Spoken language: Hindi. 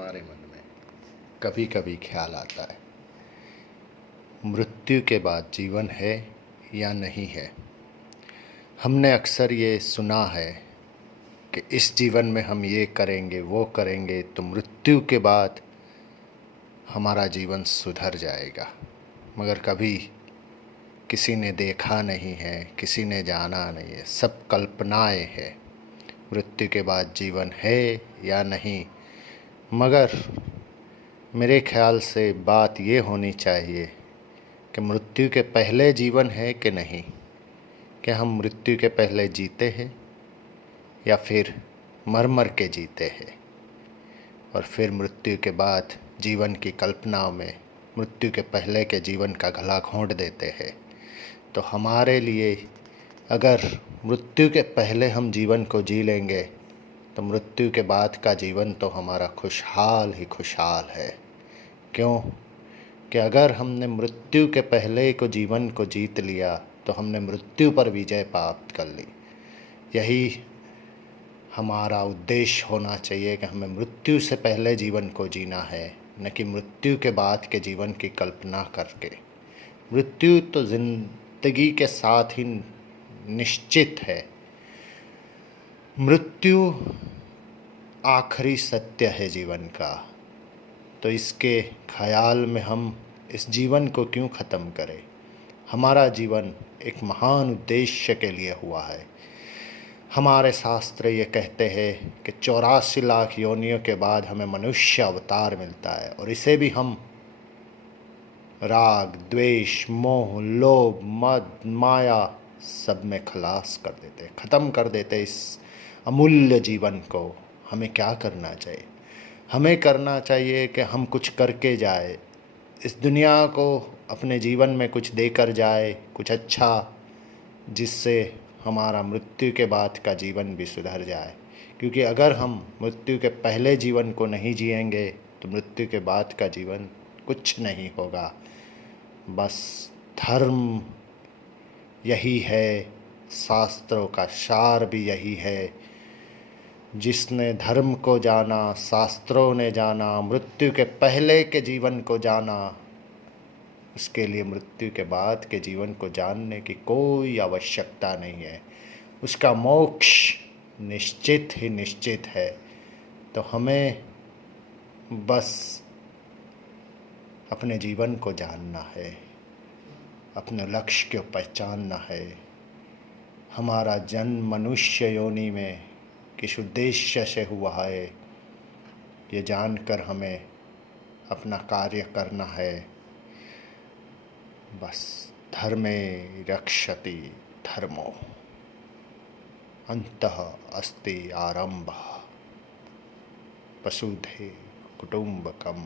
हमारे मन में कभी कभी ख्याल आता है, मृत्यु के बाद जीवन है या नहीं है। हमने अक्सर ये सुना है कि इस जीवन में हम ये करेंगे वो करेंगे तो मृत्यु के बाद हमारा जीवन सुधर जाएगा, मगर कभी किसी ने देखा नहीं है, किसी ने जाना नहीं है, सब कल्पनाएं हैं। मृत्यु के बाद जीवन है या नहीं, मगर मेरे ख्याल से बात ये होनी चाहिए कि मृत्यु के पहले जीवन है कि नहीं। क्या हम मृत्यु के पहले जीते हैं या फिर मर मर के जीते हैं और फिर मृत्यु के बाद जीवन की कल्पनाओं में मृत्यु के पहले के जीवन का गला घोंट देते हैं। तो हमारे लिए अगर मृत्यु के पहले हम जीवन को जी लेंगे तो मृत्यु के बाद का जीवन तो हमारा खुशहाल ही खुशहाल है। क्यों कि अगर हमने मृत्यु के पहले को जीवन को जीत लिया तो हमने मृत्यु पर विजय प्राप्त कर ली। यही हमारा उद्देश्य होना चाहिए कि हमें मृत्यु से पहले जीवन को जीना है, न कि मृत्यु के बाद के जीवन की कल्पना करके। मृत्यु तो जिंदगी के साथ ही निश्चित है। मृत्यु आखिरी सत्य है जीवन का, तो इसके ख्याल में हम इस जीवन को क्यों ख़त्म करें। हमारा जीवन एक महान उद्देश्य के लिए हुआ है। हमारे शास्त्र ये कहते हैं कि 84 लाख योनियों के बाद हमें मनुष्य अवतार मिलता है, और इसे भी हम राग, द्वेष, मोह, लोभ, मद, माया सब में खलास कर देते, ख़त्म कर देते इस अमूल्य जीवन को। हमें क्या करना चाहिए? हमें करना चाहिए कि हम कुछ करके जाए, इस दुनिया को अपने जीवन में कुछ देकर जाए, कुछ अच्छा, जिससे हमारा मृत्यु के बाद का जीवन भी सुधर जाए। क्योंकि अगर हम मृत्यु के पहले जीवन को नहीं जिएंगे तो मृत्यु के बाद का जीवन कुछ नहीं होगा। बस धर्म यही है, शास्त्रों का सार भी यही है। जिसने धर्म को जाना, शास्त्रों ने जाना, मृत्यु के पहले के जीवन को जाना, उसके लिए मृत्यु के बाद के जीवन को जानने की कोई आवश्यकता नहीं है। उसका मोक्ष निश्चित ही निश्चित है। तो हमें बस अपने जीवन को जानना है, अपने लक्ष्य को पहचानना है। हमारा जन्म मनुष्य योनि में किस उद्देश्य से हुआ है, ये जानकर हमें अपना कार्य करना है। बस धर्मे रक्षति धर्मो, अंतः अस्ति आरंभः, वसुधैव कुटुम्बकम्।